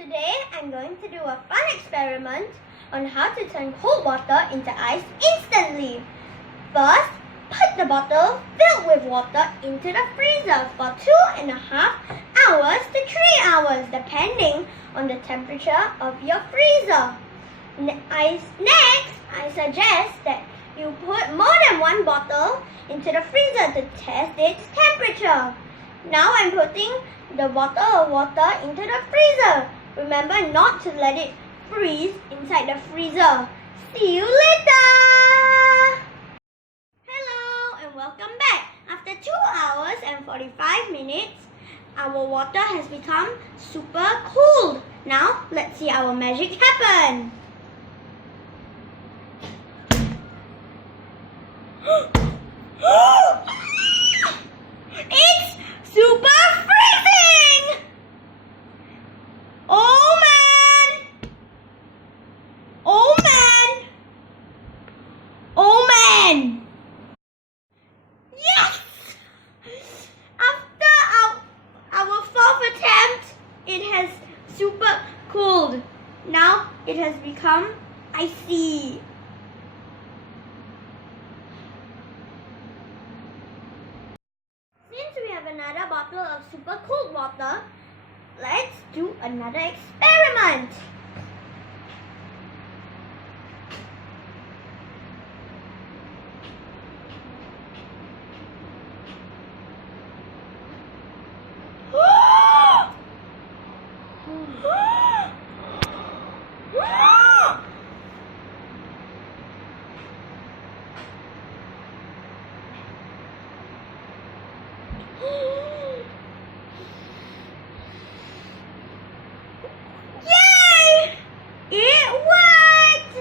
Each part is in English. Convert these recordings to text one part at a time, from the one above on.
Today I'm going to do a fun experiment on how to turn cold water into ice instantly. First, put the bottle filled with water into the freezer for 2.5 hours to 3 hours depending on the temperature of your freezer. Next, I suggest that you put more than one bottle into the freezer to test its temperature. Now I'm putting the bottle of water into the freezer. Remember not to let it freeze inside the freezer. See you later! Hello and welcome back. After 2 hours and 45 minutes, our water has become super cooled. Now let's see our magic happen. It's super freezing! Oh man! Oh man! Oh man! Yes! After our fourth attempt, it has super cooled. Now it has become icy. Since we have another bottle of super cooled water, let's do another experiment. Yay! It worked!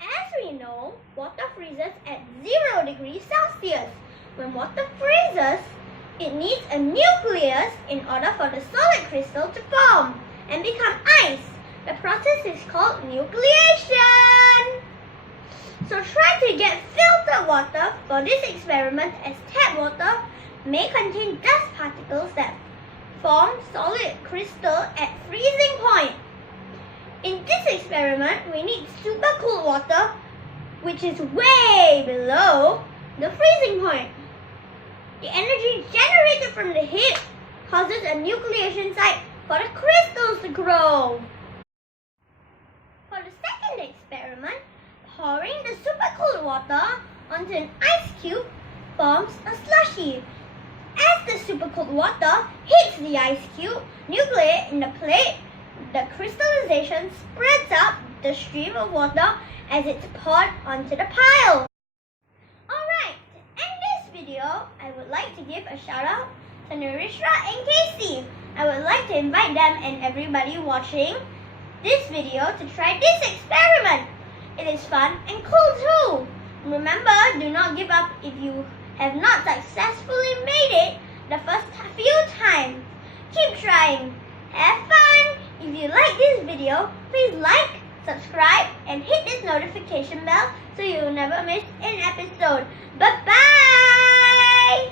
As we know, water freezes at 0 degrees Celsius. When water freezes, it needs a nucleus in order for the solid crystal to form and become ice. The process is called nucleation. So try to get filtered water for this experiment, as tap water may contain dust particles that form solid crystal at freezing point. In this experiment, we need super cooled water, which is way below the freezing point. The energy generated from the heat causes a nucleation site for the crystals to grow. For the second experiment, pouring the super cooled water onto an ice cube forms a slushy. As the super cooled water hits the ice cube nuclei in the plate, the crystallization spreads out the stream of water as it's poured onto the pile. Alright, to end this video, I would like to give a shout out to Narishra and Casey. I would like to invite them and everybody watching this video to try this experiment. It is fun and cool too. Remember, do not give up if you have not successfully made it the first few times. Keep trying. Have fun. If you like this video, please like, subscribe, and hit this notification bell so you will never miss an episode. Bye-bye!